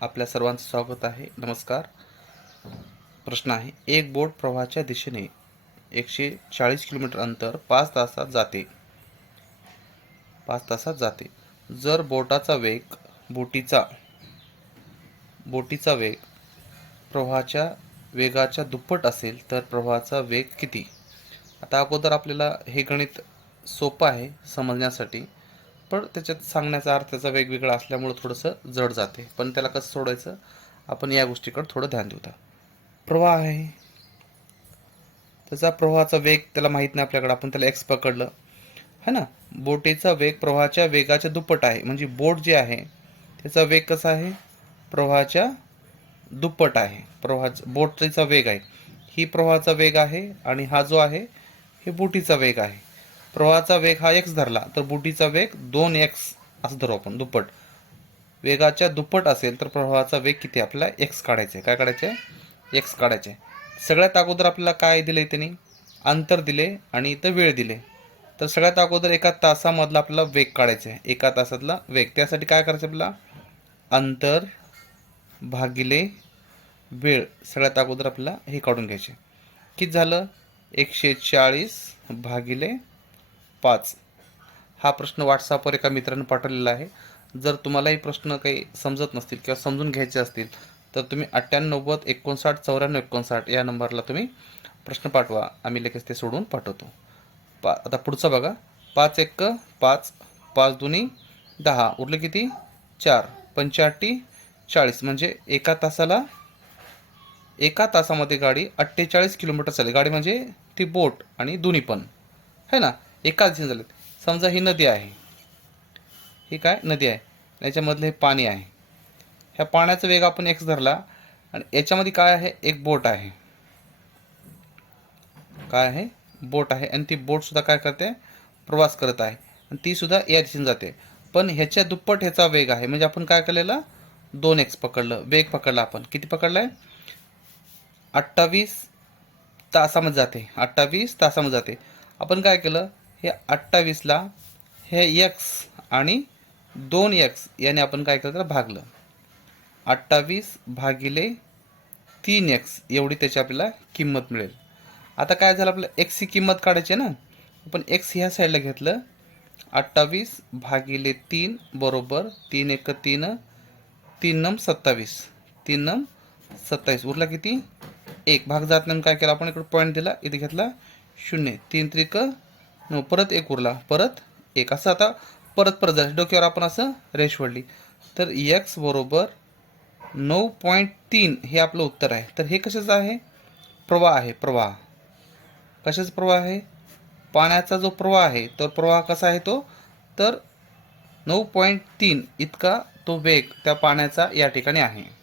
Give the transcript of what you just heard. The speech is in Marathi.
आपल्या सर्वांचं स्वागत आहे. नमस्कार. प्रश्न आहे एक बोट प्रवाहाच्या दिशेने एकशे चाळीस किलोमीटर अंतर पाच तासात जाते. पाच तासात जाते. जर बोटाचा वेग बोटीचा बोटीचा वेग प्रवाहाच्या वेगाच्या दुप्पट असेल तर प्रवाहाचा वेग किती? आता अगोदर आपल्याला हे गणित सोपं आहे समजण्यासाठी. पण त्याच्यात सांगण्याचा अर्थ त्याचा वेगवेगळा असल्यामुळं थोडंसं जड जाते. पण त्याला कसं सोडायचं? आपण या गोष्टीकडे थोडं ध्यान देऊता प्रवाह आहे. त्याचा प्रवाहाचा वेग त्याला माहीत नाही आपल्याकडे. आपण त्याला एक्स पकडलं. है ना? बोटीचा वेग प्रवाहाच्या वेगाच्या दुप्पट आहे. म्हणजे बोट जे आहे त्याचा वेग कसा आहे? प्रवाहाच्या दुप्पट आहे. प्रवाहाचा बोटीचा वेग आहे. ही प्रवाहाचा वेग आहे आणि हा जो आहे हे बोटीचा वेग आहे. प्रवाहाचा वेग हा एक्स धरला तर बुटीचा वेग दोन एक्स असं धरू आपण दुप्पट. वेगाच्या दुप्पट असेल तर प्रवाहाचा वेग किती आपल्याला एक्स काढायचा आहे काय काढायचे आहे एक्स काढायचे सगळ्यात अगोदर आपल्याला काय दिले त्यांनी? अंतर दिले आणि इथं वेळ दिले. तर सगळ्यात अगोदर एका तासामधला आपल्याला वेग काढायचा आहे एका तासातला वेग. त्यासाठी काय करायचं आपल्याला? अंतर भागिले वेळ. सगळ्यात अगोदर आपल्याला हे काढून घ्यायचे किती झालं? एकशे चाळीस भागिले पाच. हा प्रश्न व्हॉट्सअपवर एका मित्रानं पाठवलेला आहे. जर तुम्हालाही प्रश्न काही समजत नसतील किंवा समजून घ्यायचे असतील तर तुम्ही अठ्ठ्याण्णव्वद एकोणसाठ चौऱ्याण्णव एकोणसाठ या नंबरला तुम्ही प्रश्न पाठवा. आम्ही लगेच ते सोडून पाठवतो. पा आता पुढचं बघा. पाच एक पाच पाच दोन्ही दहा. उरले किती? चार. पंच्याहत्ती चाळीस. म्हणजे एका तासाला एका तासामध्ये गाडी अठ्ठेचाळीस किलोमीटर चालेल. गाडी म्हणजे ती बोट आणि दोन्ही पण. है ना? एकाच दिशेने चालेल समजा ही नदी आहे. ही काय? नदी आहे. याच्यामधलं हे पाणी आहे. ह्या पाण्याचा वेग आपण एक्स धरला आणि याच्यामध्ये काय आहे? एक बोट आहे. काय आहे? बोट आहे. आणि ती बोटसुद्धा काय करते? प्रवास करत आहे. आणि तीसुद्धा या दिशेने जाते. पण ह्याच्या दुप्पट ह्याचा वेग आहे. म्हणजे आपण काय केलेलं? दोन एक्स पकडलं. वेग पकडला आपण. किती पकडलाय? अठ्ठावीस तासामध्ये जाते. अठ्ठावीस तासामध्ये जाते. आपण काय केलं? हे अठ्ठावीसला हे एक्स आणि दोन एक्स याने आपण काय केलं? तर भागलं. अठ्ठावीस भागिले तीन एक्स एवढी त्याची आपल्याला किंमत मिळेल. आता काय झालं? आपलं एक्सची किंमत काढायची आहे ना? आपण एक्स ह्या साईडला घेतलं. अठ्ठावीस भागिले तीन बरोबर तीन एक तीन तीन नम सत्तावीस. तीन नम सत्तावीस. उरला किती? एक. भाग जात नाही काय केलं? आपण इकडे पॉईंट दिला. इथे घेतला. शून्य. तीन त्रिक परत एक उरला. परत एक. असं आता परत परत झालं. डोक्यावर आपण असं रेश वडली तर एक्स बरोबर नऊ पॉईंट तीन हे आपलं उत्तर आहे. तर हे कशाचं आहे? प्रवाह आहे. प्रवाह. कशाचा प्रवाह आहे? पाण्याचा जो प्रवाह आहे तर प्रवाह कसा आहे तो? तर नऊ पॉईंट तीन इतका तो वेग त्या पाण्याचा या ठिकाणी आहे.